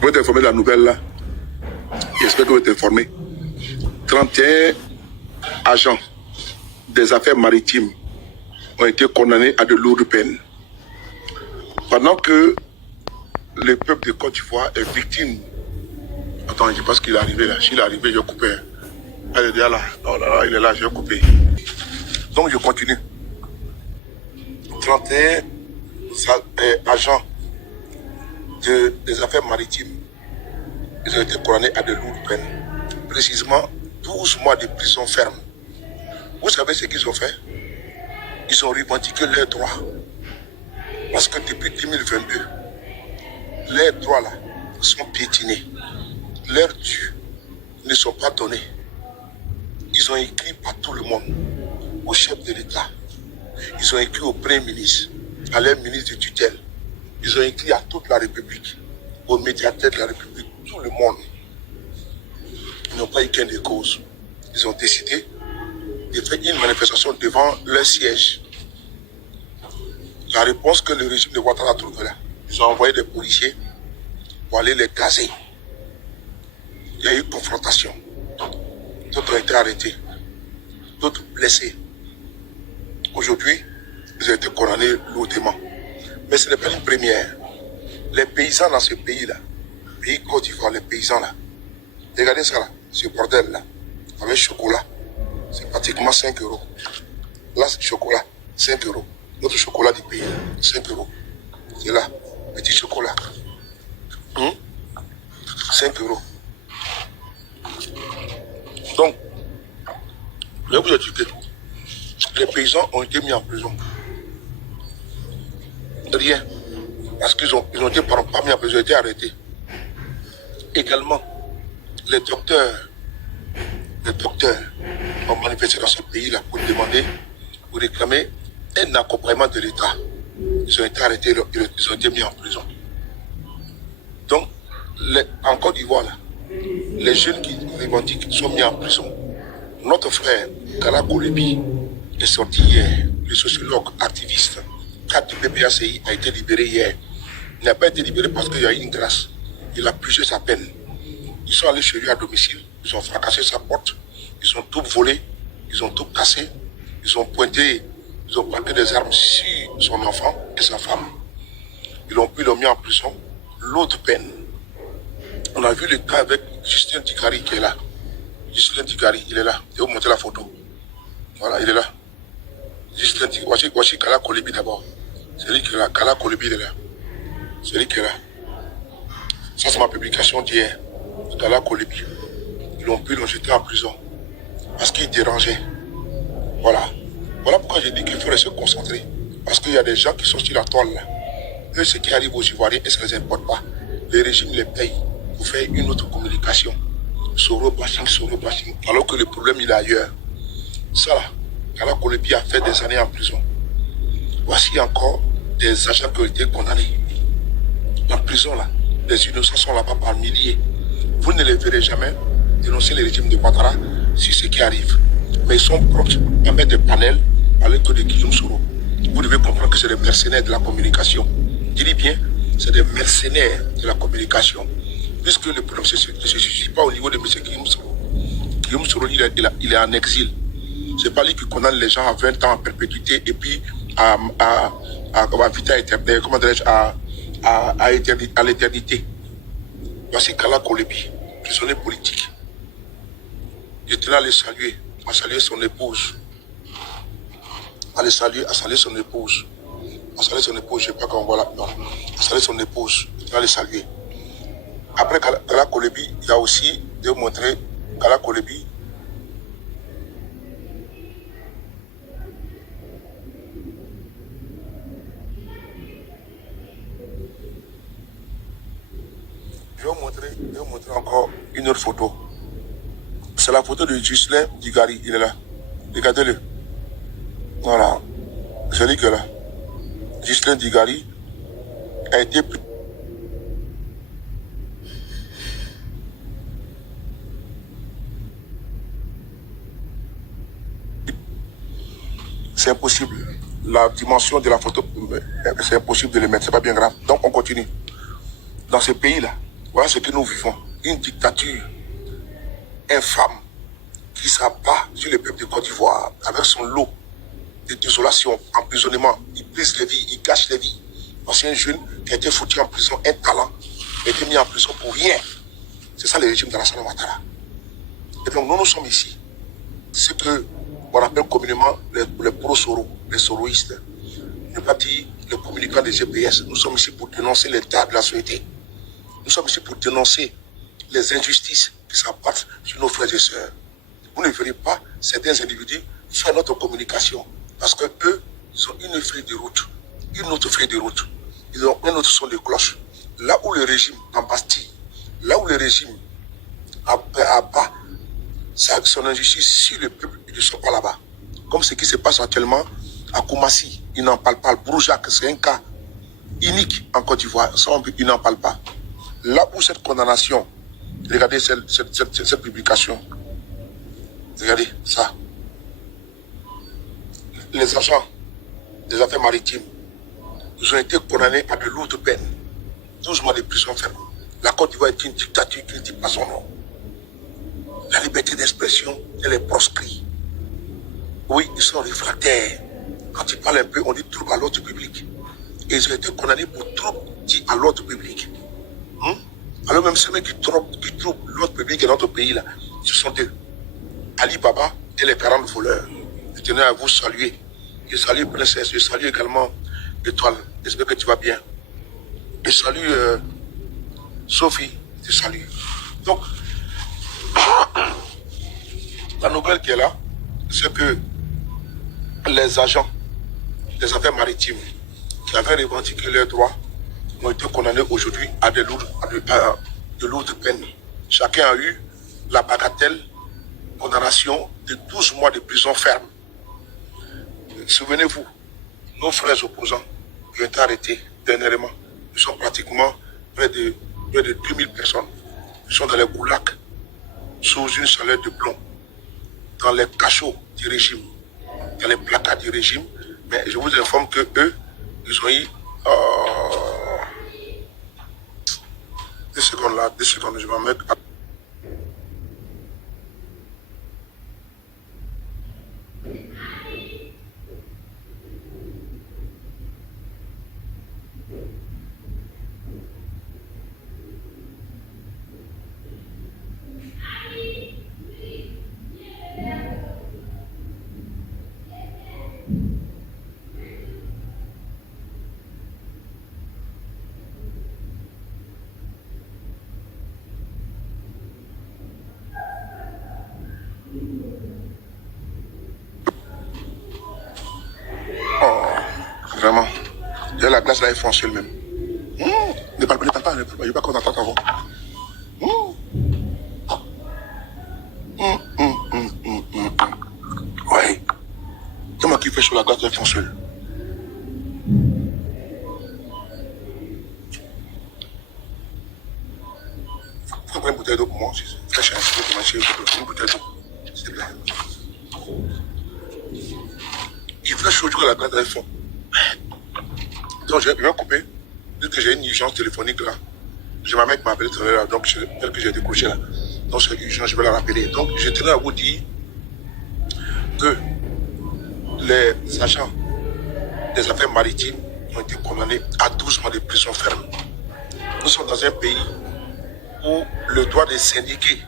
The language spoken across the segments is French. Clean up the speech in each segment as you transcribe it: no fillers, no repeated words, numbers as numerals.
Vous êtes informé de la nouvelle là. J'espère que vous êtes informé. 31 agents des affaires maritimes ont été condamnés à de lourdes peines. Pendant que le peuple de Côte d'Ivoire est victime. Attends, je pense qu'il est arrivé là. S'il est arrivé, je vais couper. Elle est déjà là. Non, là, il est là, je vais couper. Donc, je continue. 31 agents des affaires maritimes, ils ont été condamnés à de lourdes peines. Précisément 12 mois de prison ferme. Vous savez ce qu'ils ont fait? Ils ont revendiqué leurs droits. Parce que depuis 2022, leurs droits là sont piétinés. Leurs dus ne sont pas donnés. Ils ont écrit à tout le monde, au chef de l'État. Ils ont écrit au Premier ministre, à leur ministre de tutelle. Ils ont écrit à toute la République, aux médiateurs de la République, tout le monde. Ils n'ont pas eu gain de cause. Ils ont décidé de faire une manifestation devant leur siège. La réponse que le régime de Ouattara a trouvée là, ils ont envoyé des policiers pour aller les gazer. Il y a eu confrontation. D'autres ont été arrêtés, d'autres blessés. Aujourd'hui, ils ont été condamnés lourdement. Mais ce n'est pas une première. Les paysans dans ce pays-là, pays Côte d'Ivoire, les paysans là, regardez ça là, ce bordel là, avec chocolat, c'est pratiquement 5 €. Là, c'est chocolat, 5 €. Notre chocolat du pays, 5 €. C'est là, petit chocolat. 5 €. Donc, je vais vous expliquer. Les paysans ont été mis en prison. Rien. Parce qu'ils ont été pas mis en prison, ils ont été arrêtés. Également, les docteurs ont manifesté dans ce pays-là pour demander, pour réclamer un accompagnement de l'État. Ils ont été arrêtés, ils ont été mis en prison. Donc, en Côte d'Ivoire, là, les jeunes qui revendiquent sont mis en prison. Notre frère, Kala Kolebi, est sorti hier. Le sociologue activiste, cadre du PPACI, a été libéré hier. Il n'a pas été libéré parce qu'il y a eu une grâce. Il a purgé sa peine. Ils sont allés chez lui à domicile. Ils ont fracassé sa porte. Ils ont tout volé. Ils ont tout cassé. Ils ont pointé. Ils ont planté des armes sur son enfant et sa femme. Ils l'ont mis en prison. L'autre peine. On a vu le cas avec Justin Tigari qui est là. Justin Tigari, il est là. Je vais vous montrer la photo. Voilà, il est là. Justin Tigari, voici Kala Kolebi d'abord. C'est lui qui est là. Kala Kolebi, il est là. C'est lui qui est là. Ça, c'est ma publication d'hier. Kala Kolebi. Ils l'ont jeté en prison. Parce qu'il dérangeait. Voilà. Voilà pourquoi j'ai dit qu'il faudrait se concentrer. Parce qu'il y a des gens qui sont sur la toile là. Eux, ce qui arrive aux Ivoiriens, et ça ne les importe pas. Les régimes les payent pour faire une autre communication. Soro bashing, alors que le problème il est ailleurs. Ça là, Kala Kolebi a fait des années en prison. Voici encore des agents qui ont été condamnés. En prison là, les innocents sont là-bas par milliers. Vous ne les verrez jamais dénoncer le régime de Ouattara sur ce qui arrive. Mais ils sont prompts à mettre des panels avec que de Guillaume Soro. Vous devez comprendre que c'est des mercenaires de la communication. Je dis bien, c'est des mercenaires de la communication. Puisque le problème ne se situe pas au niveau de M. Guillaume Soro. Guillaume Soro, il est en exil. C'est pas lui qui condamne les gens à 20 ans en perpétuité et puis à vita éternelle, comment dirais-je, à l'éternité. Voici Kala Kolebi, prisonnier politique. Il était là à les saluer, à saluer son épouse. À saluer son épouse. À saluer son épouse, je ne sais pas comment on voit là. Non. À saluer son épouse. Il était là à les saluer. Après Kala Kolebi, il y a aussi de montrer Kala Kolebi. Je vais vous montrer encore une autre photo. C'est la photo de Justin Tigari, il est là. Regardez-le. Voilà. C'est lui qui est là. Justin Tigari a été pris. C'est impossible. La dimension de la photo, c'est impossible de le mettre. C'est pas bien grave. Donc on continue. Dans ce pays-là, Voilà ce que nous vivons. Une dictature infâme qui s'abat sur le peuple de Côte d'Ivoire avec son lot de désolation, emprisonnement. Il brise les vies, il gâche les vies. Parce qu'un jeune qui a été foutu en prison, un talent, a été mis en prison pour rien. C'est ça le régime d'Alassane Ouattara. Et donc nous sommes ici. Ce que on appelle communément les pro-Soro, les soroïstes. Ne pas dire les communicants des GPS. Nous sommes ici pour dénoncer l'état de la société. Nous sommes ici pour dénoncer les injustices qui s'abattent sur nos frères et sœurs. Vous ne verrez pas certains individus faire notre communication parce que eux, ils ont une feuille de route, une autre feuille de route. Ils ont un autre son de cloche. Là où le régime en Bastille, là où le régime abat son injustice sur le peuple, ils ne sont pas là-bas. Comme ce qui se passe actuellement à Koumassi, ils n'en parlent pas. Broujac, c'est un cas unique en Côte d'Ivoire, ils n'en parlent pas. Là où cette condamnation, regardez cette publication, regardez ça. Les agents des affaires maritimes, ils ont été condamnés à de lourdes peines. 12 mois de prison ferme. La Côte d'Ivoire est une dictature qui ne dit pas son nom. La liberté d'expression, elle est proscrite. Oui, ils sont réfractaires. Quand ils parlent un peu, on dit trouble à l'ordre public. Et ils ont été condamnés pour trouble dit à l'ordre public. Alors même ceux qui troublent l'ordre public et notre pays, là, ce sont eux. Ali Baba et les 40 voleurs. Je tenais à vous saluer. Je salue Princesse, je salue également Étoile. J'espère que tu vas bien. Je salue Sophie, je salue. Donc, la nouvelle qui est là, c'est que les agents des affaires maritimes qui avaient revendiqué leurs droits ont été condamnés aujourd'hui à de lourdes peines. Chacun a eu la bagatelle condamnation de 12 mois de prison ferme. Souvenez-vous, nos frères opposants qui ont été arrêtés dernièrement, ils sont pratiquement près de 2000 personnes. Ils sont dans les goulags, sous une chaleur de plomb, dans les cachots du régime, dans les placards du régime. Mais je vous informe que eux, ils ont eu 2 secondes là, 2 secondes, je vais en mettre. Vraiment. Et la glace là est foncée même. Ne parle pas, ne parle pas qu'on entend ta voix. Ouais. C'est moi qui fais sur la glace est foncée. Faut prendre une bouteille d'eau pour moi aussi. Fraîche, une bouteille d'eau. S'il te plaît. Il fait chaud que la glace est foncée. Donc je vais couper. Vu que j'ai une urgence téléphonique là. J'ai ma mère qui m'a appelé tout à l'heure, donc celle que j'ai décroché là. Donc c'est urgent, je vais la rappeler. Donc je tenais à vous dire que les agents des affaires maritimes ont été condamnés à 12 mois de prison ferme. Nous sommes dans un pays où le droit des syndiqués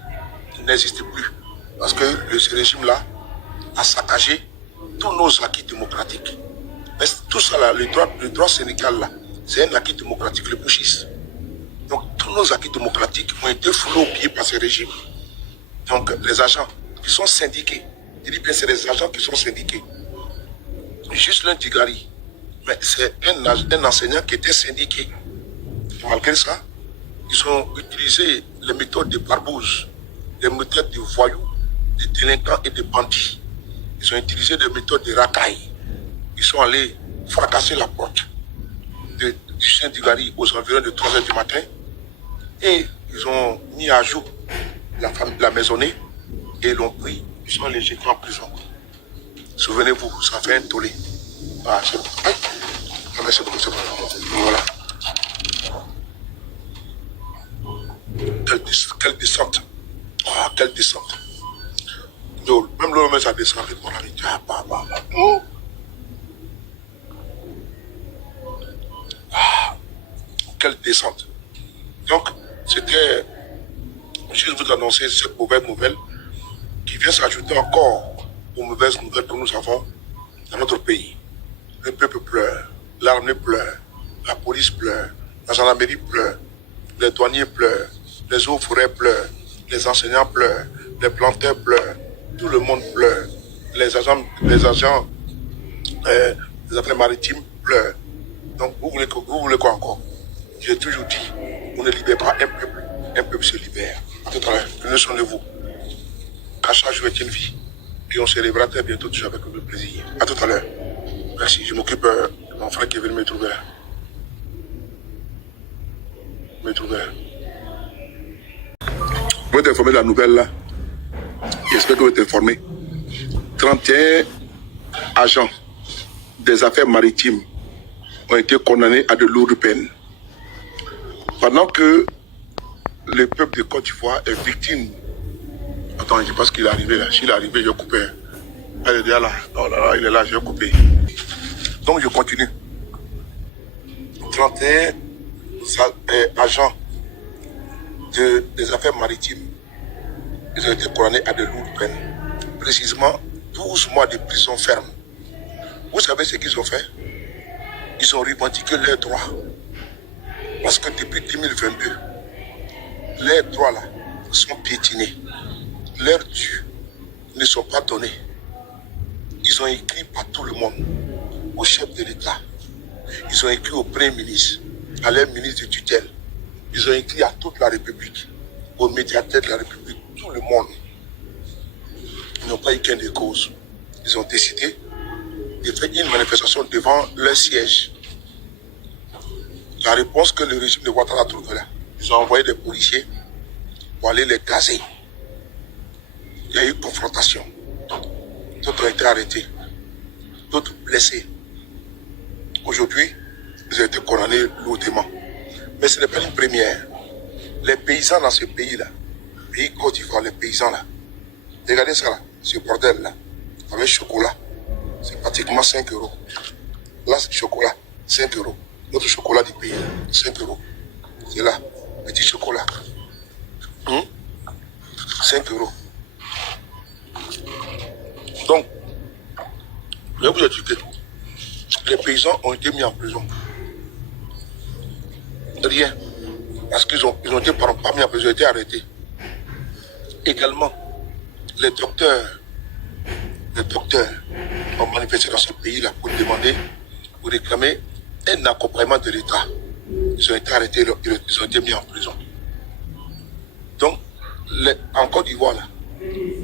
n'existe plus. Parce que ce régime-là a saccagé tous nos acquis démocratiques. Mais tout ça là, le droit syndical là, c'est un acquis démocratique, le pushisme. Donc tous nos acquis démocratiques ont été foulés au pied par ce régime. Donc les agents qui sont syndiqués, je dis bien c'est les agents qui sont syndiqués. Juste l'un Tigari, mais c'est un enseignant qui était syndiqué. Malgré ça, ils ont utilisé les méthodes de barbouze, les méthodes de voyous, de délinquants et de bandits. Ils ont utilisé des méthodes de racailles. Ils sont allés fracasser la porte du Saint-Tigari aux environs de 3 h du matin et ils ont mis à jour la maisonnée et l'ont pris, ils sont allés jeter en prison. Souvenez-vous, ça fait un tollé. Ah, c'est bon. Ah, mais c'est bon, c'est bon. Voilà. quelle descente. Ah, quelle descente. Donc, même l'homme, ça descend avec mon ami. Ah, bah, bah, bah. Oh. Ah, quelle descente. Donc, c'était juste vous annoncer cette mauvaise nouvelle qui vient s'ajouter encore aux mauvaises nouvelles que nous avons dans notre pays. Le peuple pleure, l'armée pleure, la police pleure, la gendarmerie pleure, les douaniers pleurent, les eaux forêts pleurent, les enseignants pleurent, les planteurs pleurent, tout le monde pleure, les agents des affaires maritimes pleurent. Donc vous voulez quoi encore? J'ai toujours dit, on ne libère pas un peuple se libère. À tout à l'heure, prenez soin de vous. À chaque jour est une vie. Et on se lèvera très bientôt toujours avec le plaisir. À tout à l'heure. Merci, je m'occupe de mon frère qui est venu me trouver là. Vous êtes informé de la nouvelle là. J'espère que vous êtes informé. 31 agents des affaires maritimes ont été condamnés à de lourdes peines. Pendant que le peuple de Côte d'Ivoire est victime. Attends, je pense qu'il est arrivé là. S'il est arrivé, je vais couper. Il est déjà là. Non, là, il est là, je vais couper. Donc je continue. 31 agents des affaires maritimes, ils ont été condamnés à de lourdes peines. Précisément 12 mois de prison ferme. Vous savez ce qu'ils ont fait? Ils ont revendiqué leurs droits. Parce que depuis 2022, leurs droits là sont piétinés. Leurs dus ne sont pas donnés. Ils ont écrit par tout le monde, au chef de l'État. Ils ont écrit au Premier ministre, à leur ministre de tutelle. Ils ont écrit à toute la République, aux médiathèques de la République, tout le monde. Ils n'ont pas eu gain de cause. Ils ont décidé de faire une manifestation devant leur siège. La réponse que le régime de Ouattara a trouvée là, ils ont envoyé des policiers pour aller les gazer. Il y a eu confrontation. D'autres ont été arrêtés, d'autres blessés. Aujourd'hui, ils ont été condamnés lourdement. Mais ce n'est pas une première. Les paysans dans ce pays-là, pays Côte d'Ivoire, les paysans là, regardez ça là, ce bordel là, avec chocolat, c'est pratiquement 5 €. Là, c'est chocolat, 5 €. Notre chocolat du pays, 5 €. C'est là, petit chocolat. 5 €. Donc, je vais vous expliquer. Les paysans ont été mis en prison. Rien. Parce qu'ils ont été pas mis en prison, ils ont été arrêtés. Également, les docteurs ont manifesté dans ce pays-là pour demander, pour réclamer un accompagnement de l'État. Ils ont été arrêtés, ils ont été mis en prison. Donc, en Côte d'Ivoire, là,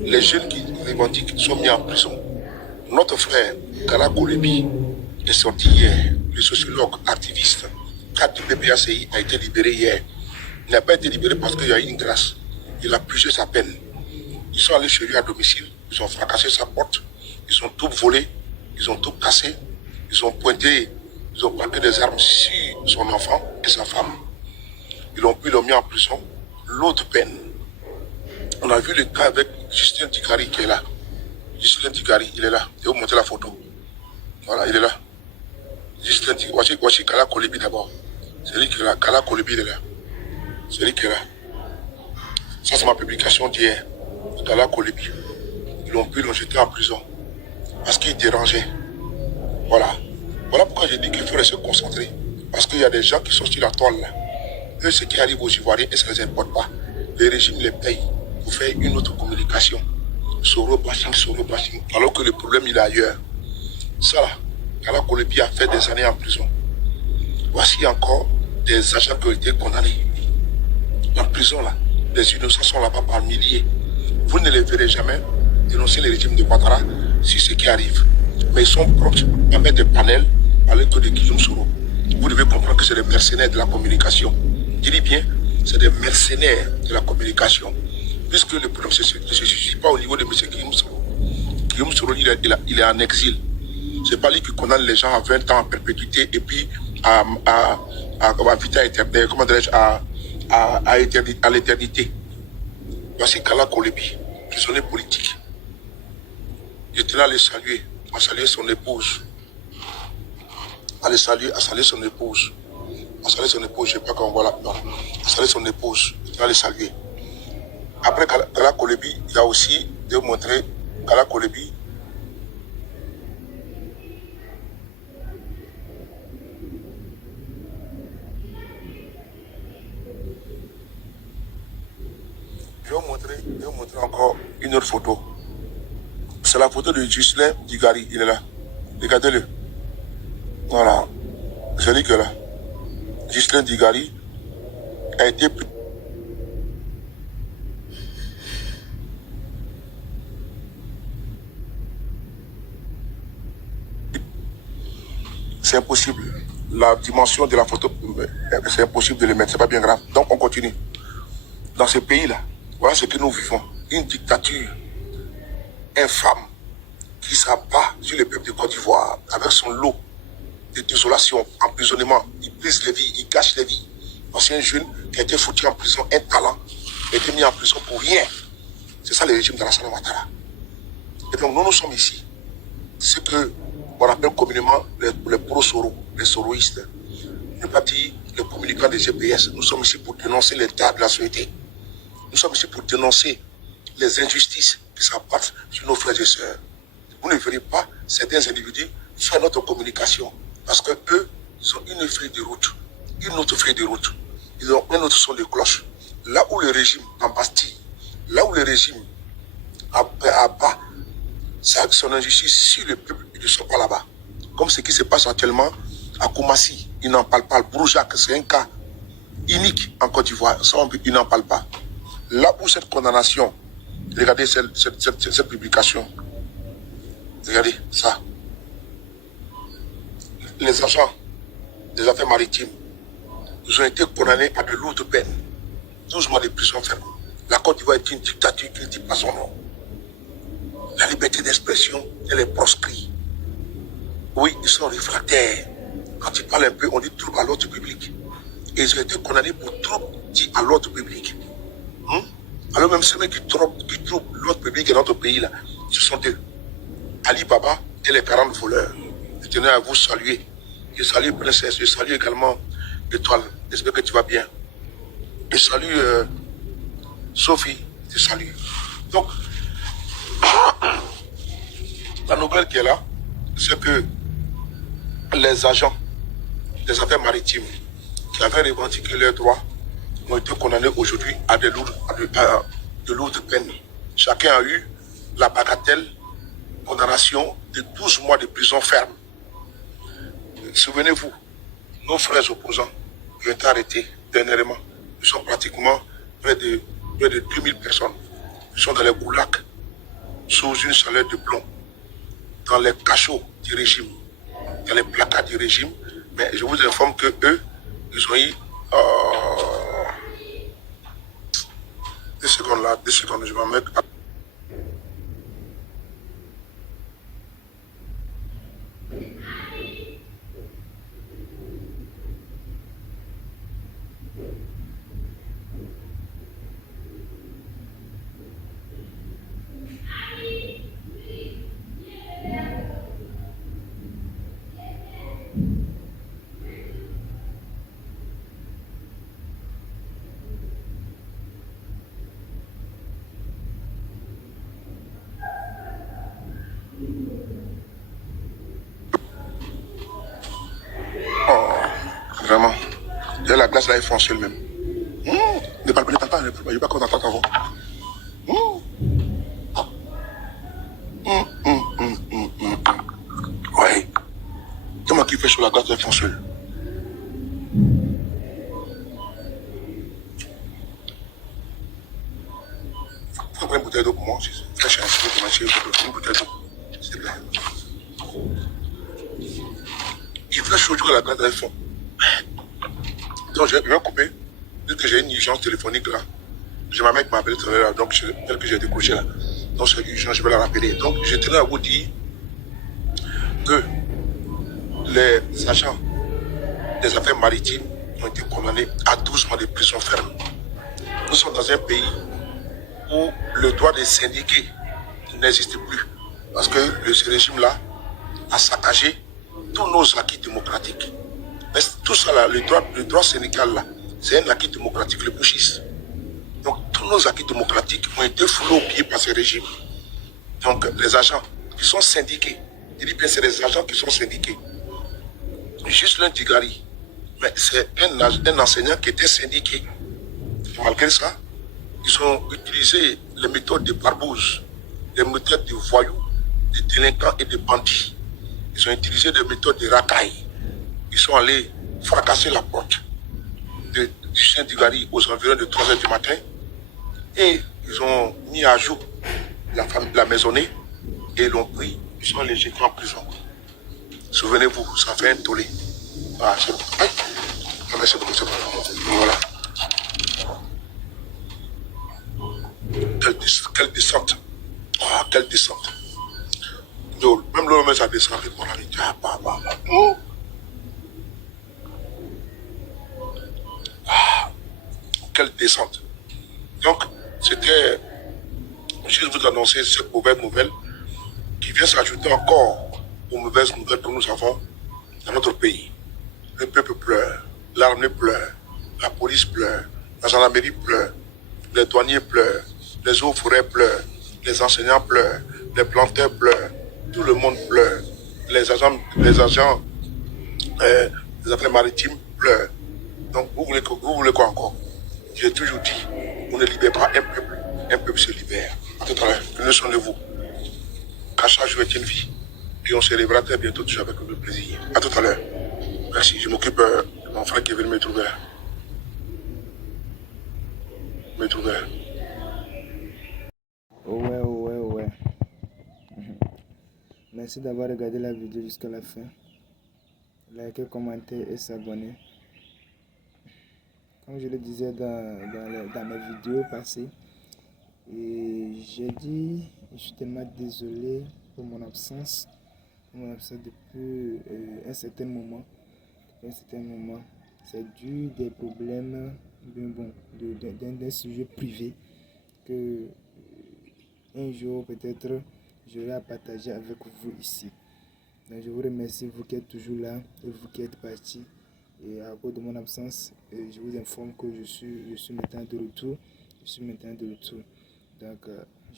les jeunes qui revendiquent sont mis en prison. Notre frère, Kala Kolebi, est sorti hier. Le sociologue, activiste, cadre du PPACI, a été libéré hier. Il n'a pas été libéré parce qu'il y a eu une grâce. Il a purgé sa peine. Ils sont allés chez lui à domicile. Ils ont fracassé sa porte. Ils ont tout volé. Ils ont tout cassé. Ils ont pointé. Ils ont pointé des armes sur son enfant et sa femme. Ils l'ont mis en prison. L'autre peine. On a vu le cas avec Justin Tigari qui est là. Justin Tigari, il est là. Je vais vous montrer la photo. Voilà, il est là. Justin Tigari, voici Kala Kolebi d'abord. C'est lui qui est là. Kala Kolebi, il est là. C'est lui qui est là. Ça, c'est ma publication d'hier. Kala Kolebi. Ils l'ont jeté en prison. Parce qu'il dérangeait. Voilà. Voilà pourquoi j'ai dit qu'il faudrait se concentrer. Parce qu'il y a des gens qui sont sur la toile là. Eux, ce qui arrive aux Ivoiriens, et ça ne les importe pas. Les régimes les payent pour faire une autre communication. Soro bashing, alors que le problème il est ailleurs. Ça là, Kala Kolebi a fait des années en prison. Voici encore des agents qui ont été condamnés. En prison là, les innocents sont là-bas par milliers. Vous ne les verrez jamais dénoncer le régime de Ouattara sur ce qui arrive. Mais ils sont prompts à mettre des panels à l'école de Guillaume Soro. Vous devez comprendre que c'est des mercenaires de la communication. Je dis bien, c'est des mercenaires de la communication. Puisque le problème ne se situe pas au niveau de M. Guillaume Soro. Guillaume Soro, il est en exil. C'est pas lui qui condamne les gens à 20 ans en perpétuité et puis à vitam aeternam, comment dirais-je, à l'éternité. Voici Kala Kolebi, prisonnier politique. Je tenais à le saluer, à saluer son épouse. À saluer son épouse. À saluer son épouse, je ne sais pas comment voilà. Non. À saluer son épouse, je tenais à le saluer. Après Kala Kolebi, il y a aussi de montrer Kala Kolebi. Je vais vous montrer encore une autre photo. C'est la photo de Ghislain Digari. Il est là. Regardez-le. Voilà. Je dis que là. Ghislain Digari a été pris. C'est impossible. La dimension de la photo, c'est impossible de le mettre. C'est pas bien grave. Donc on continue. Dans ce pays-là, voilà ce que nous vivons. Une dictature infâme qui s'abat sur le peuple de Côte d'Ivoire avec son lot de désolation, emprisonnement. Il brise les vies, il gâche les vies. Ancien jeune qui a été foutu en prison, un talent, a été mis en prison pour rien. C'est ça le régime d'Alassane Ouattara. Et donc nous sommes ici. C'est que on appelle communément les pro-Soro, les soroïstes. Ne pas dire les communicants des GPS. Nous sommes ici pour dénoncer l'état de la société. Nous sommes ici pour dénoncer les injustices qui s'abattent sur nos frères et sœurs. Vous ne verrez pas certains individus faire notre communication parce que eux, ils ont une feuille de route, une autre feuille de route. Ils ont un autre son de cloche. Là où le régime en Bastille, là où le régime abat son injustice sur le peuple, ils ne sont pas là-bas. Comme ce qui se passe actuellement à Koumassi, ils n'en parlent pas. Broujac, c'est un cas unique en Côte d'Ivoire. Ils n'en parlent pas. Là où cette condamnation, regardez cette publication, regardez ça. Les agents des affaires maritimes, ils ont été condamnés à de lourdes peines. 12 mois de prison ferme. La Côte d'Ivoire est une dictature qui ne dit pas son nom. La liberté d'expression, elle est proscrite. Oui, ils sont réfractaires. Quand ils parlent un peu, on dit trouble à l'ordre public. Et ils ont été condamnés pour trouble dit à l'ordre public. Alors même ceux qui troublent l'ordre public et notre pays, là, ce sont eux. Ali Baba et les 40 voleurs. Je tenais à vous saluer. Je salue Princesse, je salue également Étoile. J'espère que tu vas bien. Je salue Sophie, je salue. Donc, la nouvelle qui est là, c'est que les agents des affaires maritimes qui avaient revendiqué leurs droits ont été condamnés aujourd'hui à de lourdes peines. Chacun a eu la bagatelle condamnation de 12 mois de prison ferme. Souvenez-vous, nos frères opposants qui ont été arrêtés dernièrement, ils sont pratiquement près de 2000 personnes. Ils sont dans les goulags, sous une chaleur de plomb, dans les cachots du régime, dans les placards du régime. Mais je vous informe que eux, ils ont eu 2 secondes là, 2 secondes, je vais mettre. Vraiment. Et la glace là est foncée même. Ne parle pas, ne parle pas, je ne veux pas qu'on entende ta voix. Ouais. Comment qu'il fait sur la glace, elle est foncée. Faut prendre une bouteille d'eau pour moi. Très cher, je vais te mettre une bouteille d'eau. S'il te plaît. Il fait chaud que la glace elle fond. Donc je vais couper. Puisque j'ai une urgence téléphonique là. J'ai ma mère qui m'a appelé tout à l'heure, donc tel que j'ai décroché là. Donc c'est urgent, je vais la rappeler. Donc je tenais à vous dire que les agents des affaires maritimes ont été condamnés à 12 mois de prison ferme. Nous sommes dans un pays où le droit des syndiqués n'existe plus. Parce que ce régime-là a saccagé tous nos acquis démocratiques. Mais tout ça, là, le droit syndical, là, c'est un acquis démocratique, le bouchiste. Donc, tous nos acquis démocratiques ont été foulés au pied par ce régime. Donc, les agents qui sont syndiqués, je dis bien, c'est les agents qui sont syndiqués. Juste l'un Tigari, mais c'est un enseignant qui était syndiqué. Et malgré ça, ils ont utilisé les méthodes de barbouze, les méthodes de voyous, de délinquants et de bandits. Ils ont utilisé des méthodes de racailles. Ils sont allés fracasser la porte du Saint-Tigari aux environs de 3 h du matin. Et ils ont mis à jour la maisonnée et l'ont pris. Ils sont allés jeter en prison. Souvenez-vous, ça fait un tollé. Ah, c'est bon. Aïe. Ah, mais c'est bon, c'est bon. Voilà. Quelle descente. Ah, quelle descente. Donc, même l'homme, ça descend avec mon ami. Ah, bah, bah, bah. Oh. Ah, quelle descente. Donc, c'était juste vous annoncer cette mauvaise nouvelle qui vient s'ajouter encore aux mauvaises nouvelles que nous avons dans notre pays. Le peuple pleure, l'armée pleure, la police pleure, la gendarmerie pleure, les douaniers pleurent, les eaux forêts pleurent, les enseignants pleurent, les planteurs pleurent, tout le monde pleure, les agents des affaires maritimes pleurent. Donc vous voulez quoi encore? J'ai toujours dit, on ne libère pas un peuple se libère. À tout à l'heure, prenez soin de vous. Qu'à chaque jour est une vie. Et on se lèvera très bientôt toujours avec le plaisir. À tout à l'heure. Merci, je m'occupe de mon frère qui est venu me trouver. Ouais. Merci d'avoir regardé la vidéo jusqu'à la fin. Likez, commentez et s'abonner. Comme je le disais dans mes vidéos passées, et j'ai dit, je suis tellement désolé pour mon absence depuis un certain moment. C'est dû des problèmes d'un sujet privé que un jour peut-être j'aurai à partager avec vous ici. Donc je vous remercie, vous qui êtes toujours là et vous qui êtes partis. Et à cause de mon absence, je vous informe que je suis maintenant de retour. Donc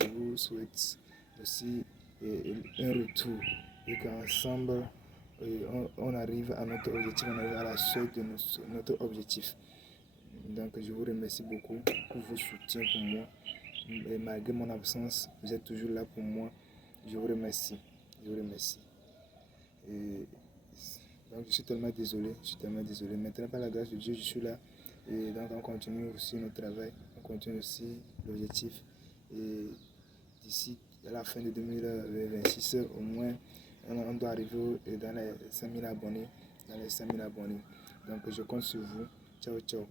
je vous souhaite aussi un retour et qu'ensemble on arrive à notre objectif, on arrive à la suite de notre objectif. Donc je vous remercie beaucoup pour vos soutiens pour moi. Et malgré mon absence, vous êtes toujours là pour moi. Je vous remercie. Et donc je suis tellement désolé. Maintenant, par la grâce de Dieu, je suis là. Et donc on continue aussi notre travail. On continue aussi l'objectif. Et d'ici à la fin de 2026, au moins, on doit arriver dans les 5000 abonnés. Donc je compte sur vous. Ciao.